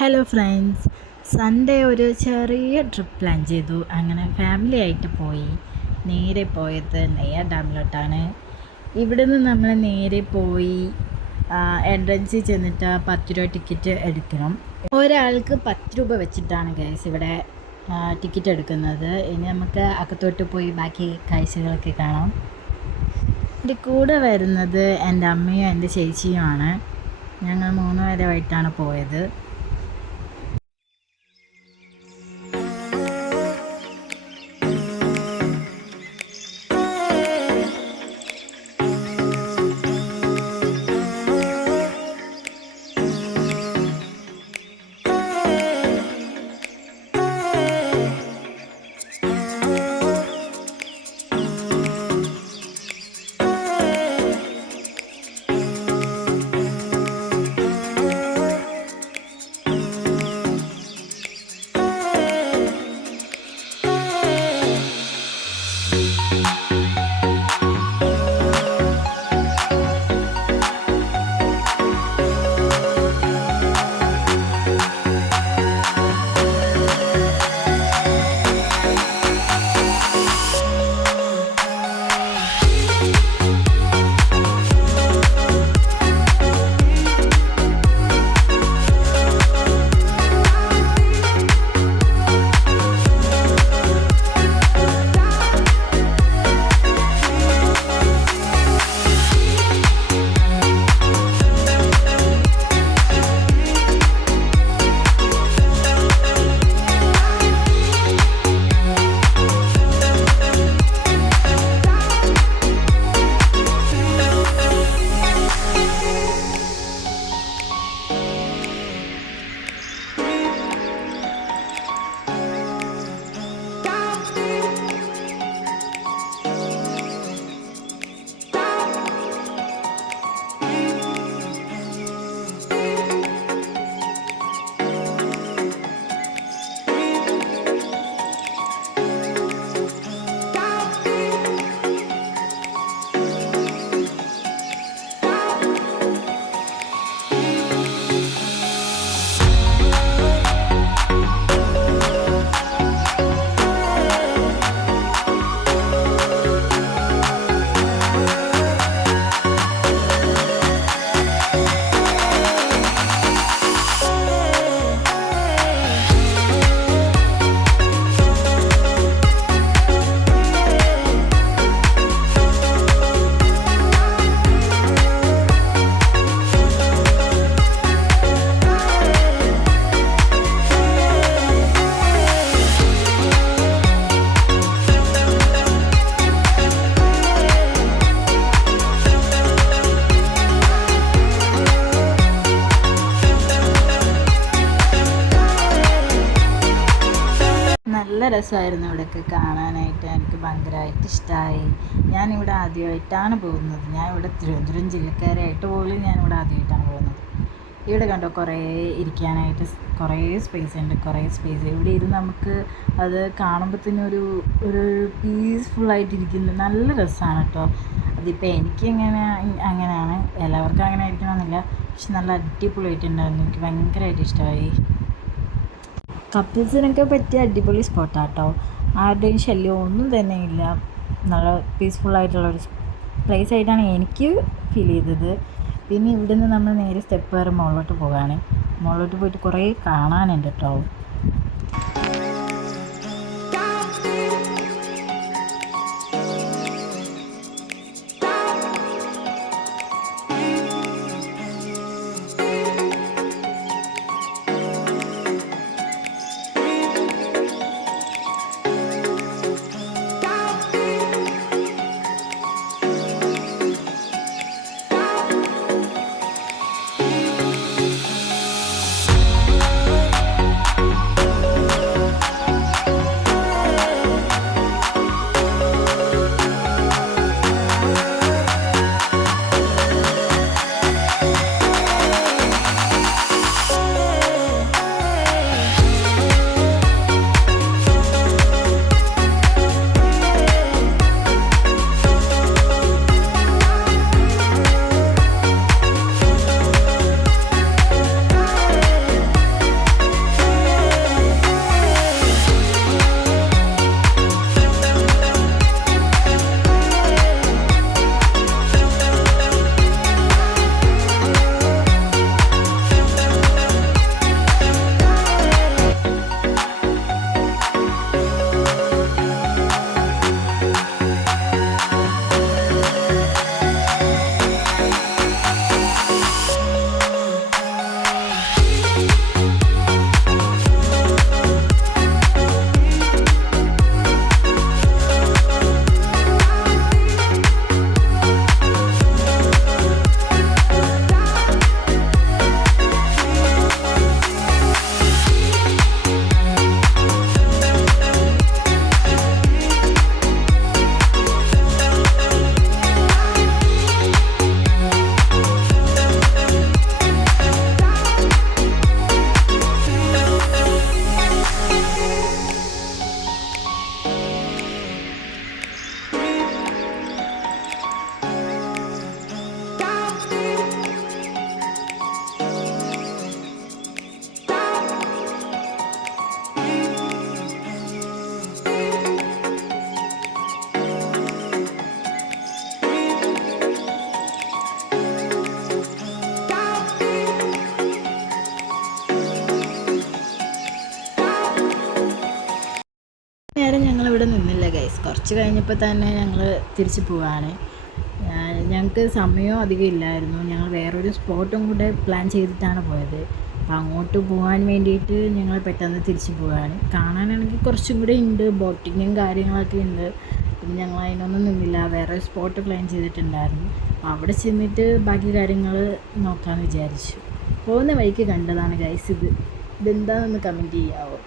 Hello friends, Sunday ഒരു ചെറിയ trip plan ചെയ്തു. അങ്ങനെ ഫാമിലി ആയിട്ട് പോയി. നേരെ പോയത് നെയ്യാർ ഡാമിലോട്ടാണ്. ഇവിടെ നിന്ന് നമ്മൾ നേരെ പോയി എൻട്രൻസിൽ ചെന്നിട്ട് 10 രൂപ ടിക്കറ്റ് എടുക്കണം. ഒരാൾക്ക് 10 രൂപ വെച്ചിട്ടാണ് ഗൈസ് ഇവിടെ ടിക്കറ്റ് എടുക്കുന്നത്. ഇനി നമുക്ക് അകത്തോട്ട് പോയി ബാക്കി കാഴ്ചകളൊക്കെ കാണാം. എൻ്റെ കൂടെ വരുന്നത് എൻ്റെ അമ്മയും എൻ്റെ ചേച്ചിയുമാണ്. ഞങ്ങൾ 3 പേരുമായിട്ടാണ് പോയത്. നല്ല രസമായിരുന്നു ഇവിടെയൊക്കെ കാണാനായിട്ട്. എനിക്ക് ഭയങ്കരമായിട്ട് ഇഷ്ടമായി. ഞാനിവിടെ ആദ്യമായിട്ടാണ് പോകുന്നത്. ഞാൻ ഇവിടെ തിരുവനന്തപുരം ജില്ലക്കാരായിട്ട് പോലും ഞാനിവിടെ ആദ്യമായിട്ടാണ് പോകുന്നത്. ഇവിടെ കണ്ടോ, കുറേ ഇരിക്കാനായിട്ട് കുറേ സ്പേസ് ഉണ്ട്. ഇവിടെ ഇരുന്ന് നമുക്ക് അത് കാണുമ്പോൾ തന്നെ ഒരു പീസ്ഫുള്ളായിട്ടിരിക്കുന്നു. നല്ല രസമാണ് കേട്ടോ. അതിപ്പോൾ എനിക്ക് അങ്ങനെയാണ്, എല്ലാവർക്കും അങ്ങനെ ആയിരിക്കണമെന്നില്ല. പക്ഷെ നല്ല അടിപൊളിയായിട്ടുണ്ടായിരുന്നു. എനിക്ക് ഭയങ്കരമായിട്ട് ഇഷ്ടമായി. കപ്പിൾസിനൊക്കെ പറ്റിയ അടിപൊളി സ്പോട്ടാണ് കേട്ടോ. ആരുടെയും ശല്യം ഒന്നും തന്നെ ഇല്ല. നല്ല പീസ്ഫുള്ളായിട്ടുള്ളൊരു പ്ലേസ് ആയിട്ടാണ് എനിക്ക് ഫീൽ ചെയ്തത്. പിന്നെ ഇവിടെ നിന്ന് നമ്മൾ നേരെ സ്റ്റെപ്പ് കയറി മുകളിലോട്ട് പോവുകയാണ്. മുകളിലോട്ട് പോയിട്ട് കുറേ കാണാനുണ്ട് കേട്ടോ. കുറച്ച് കഴിഞ്ഞപ്പോൾ തന്നെ ഞങ്ങൾ തിരിച്ച് പോവാണ്. ഞങ്ങൾക്ക് സമയവും അധികം ഇല്ലായിരുന്നു. ഞങ്ങൾ വേറൊരു സ്പോട്ടും കൂടെ പ്ലാൻ ചെയ്തിട്ടാണ് പോയത്. അപ്പോൾ അങ്ങോട്ട് പോകാൻ വേണ്ടിയിട്ട് ഞങ്ങൾ പെട്ടെന്ന് തിരിച്ച് പോവുകയാണ്. കാണാനാണെങ്കിൽ കുറച്ചും കൂടെ ഉണ്ട്, ബോട്ടിങ്ങും കാര്യങ്ങളൊക്കെ ഉണ്ട്. പിന്നെ ഞങ്ങൾ അതിനൊന്നും നിന്നില്ല, വേറെ സ്പോട്ട് പ്ലാൻ ചെയ്തിട്ടുണ്ടായിരുന്നു. അപ്പോൾ അവിടെ ചെന്നിട്ട് ബാക്കി കാര്യങ്ങൾ നോക്കാമെന്ന് വിചാരിച്ചു. പോകുന്ന വഴിക്ക് കണ്ടതാണ് ഗൈസ് ഇതെന്താണെന്ന് കമൻറ്റ് ചെയ്യാമോ?